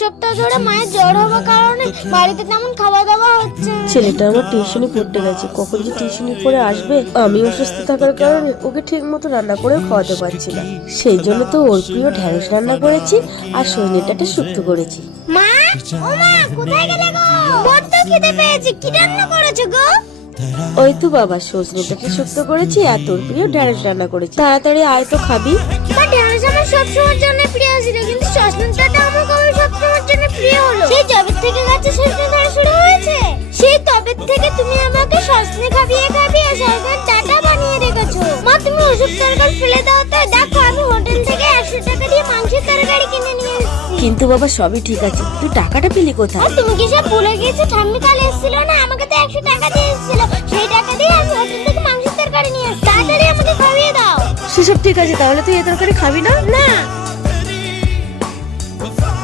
সপ্তাহ ধরে মায়ের জ্বর হওয়ার কারণে বাড়িতে তেমন খাওয়া দাওয়া হচ্ছে না। ছেলেটা আমার টিউশনি পড়তে গেছে, কখন যে টিউশনি পড়ে আসবে। আমি অসুস্থ থাকার কারণে ওকে ঠিক মতো রান্না করে খাওয়াতে পারছি না, সেই জন্য তো ওর প্রিয় ঢ্যাঁড়স রান্না করেছি আর সজনে ডাঁটা শুক্তো করেছি। মা, ও মা, কোথায় গেলে গো? বড্ড খিদে পেয়েছে, কি রান্না করেছো গো? ওই তো বাবা, সজনে ডাঁটা শুক্তো করেছি আর তোর প্রিয় ঢ্যাঁড়স রান্না করেছি। তাড়াতাড়ি আয় তো খাবি। বা ঢ্যাঁড়স আমার সবসময়ের জন্য প্রিয় ছিল, কিন্তু সজনে ডাঁটা আমার কবে সবসময়ের জন্য প্রিয় হলো? সেই জবে থেকে গাছে সজনে ধরা শুরু হয়েছে, সেই তবে থেকে তুমি আমাকে সজনে খাবিয়ে খাবিয়ে সজনে ডাঁটা বানিয়ে রেখেছো। মা, তুমি ওসব তরকারি ফেলে দাও তো। দেখো, আমি হোটেল থেকে 100 টাকা দিয়ে মাংসের তরকারি কিনে নিয়ে এসেছি। কিন্তু বাবা সবই ঠিক আছে, তুই টাকাটা পেলি কোথায়? আর তুমি কি সব ভুলে গেছো? ঠাম্মি কাল এসেছিল না, আমাকে তো 100 টাকা দিয়ে এসেছিল। সেই টাকা দিয়ে আমি হোটেল থেকে মাংসের তরকারি নিয়ে এসেছি। তাড়াতাড়ি আমাকে খাইয়ে দাও। সেসব ঠিক আছে, তাহলে তুই এ তরকারি খাবি না? না।